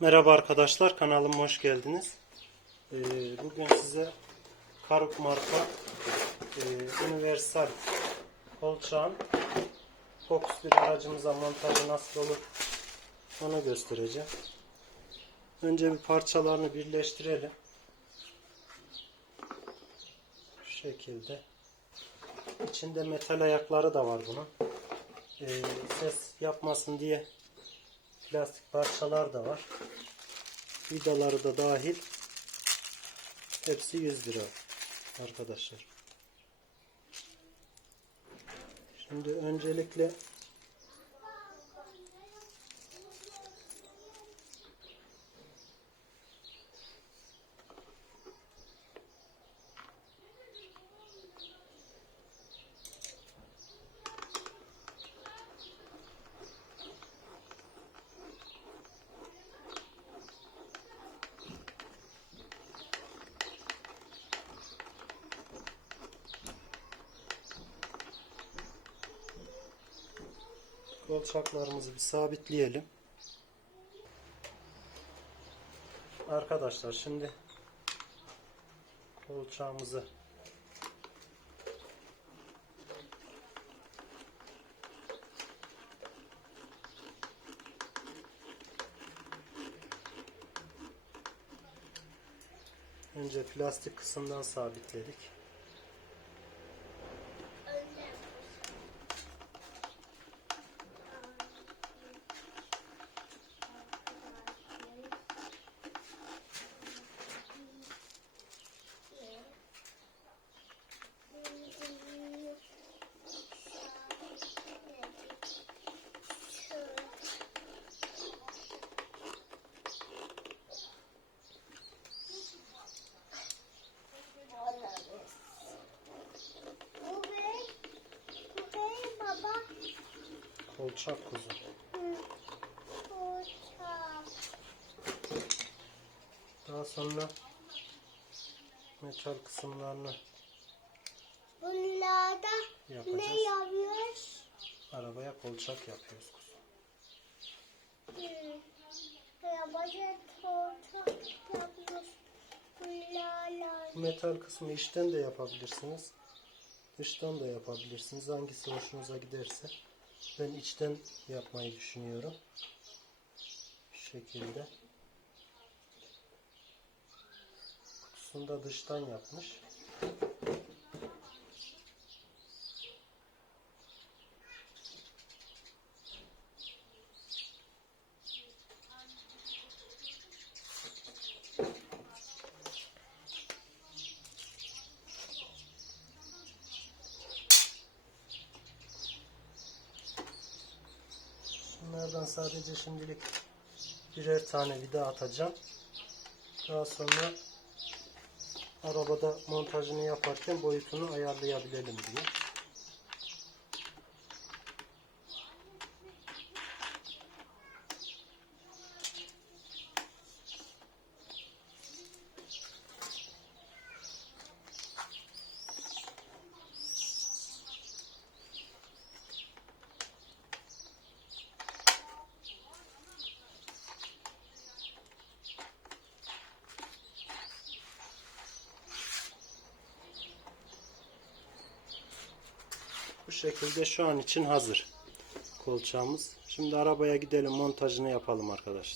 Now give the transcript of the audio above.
Merhaba arkadaşlar kanalıma hoş geldiniz. Ee, bugün size Karuk marka e, universal kolçağın Focus bir aracımıza montajı nasıl olur onu göstereceğim. Önce bir parçalarını birleştirelim. Şu şekilde. İçinde metal ayakları da var bunun. Ee, ses yapmasın diye plastik parçalar da var. Vidaları da dahil. Hepsi 100 lira arkadaşlar. Şimdi öncelikle kolçaklarımızı bir sabitleyelim. Arkadaşlar şimdi kolçağımızı önce plastik kısımdan sabitledik. Kolçak kuzu. Daha sonra metal kısımlarını Bunlarda Yapacağız. ne yapıyoruz? arabaya kolçak yapıyoruz kuzu. Hı. Arabaya koçak yapıyoruz. Metal kısmı içten de yapabilirsiniz. Dıştan da yapabilirsiniz. Hangisi hoşunuza giderse. Ben içten yapmayı düşünüyorum. Şu şekilde. Kutusunu dıştan yapmış. Bunlardan sadece şimdilik birer tane vida atacağım. Daha sonra arabada montajını yaparken boyutunu ayarlayabilelim diye. Bu şekilde şu an için hazır kolçağımız. Şimdi arabaya gidelim montajını yapalım arkadaşlar.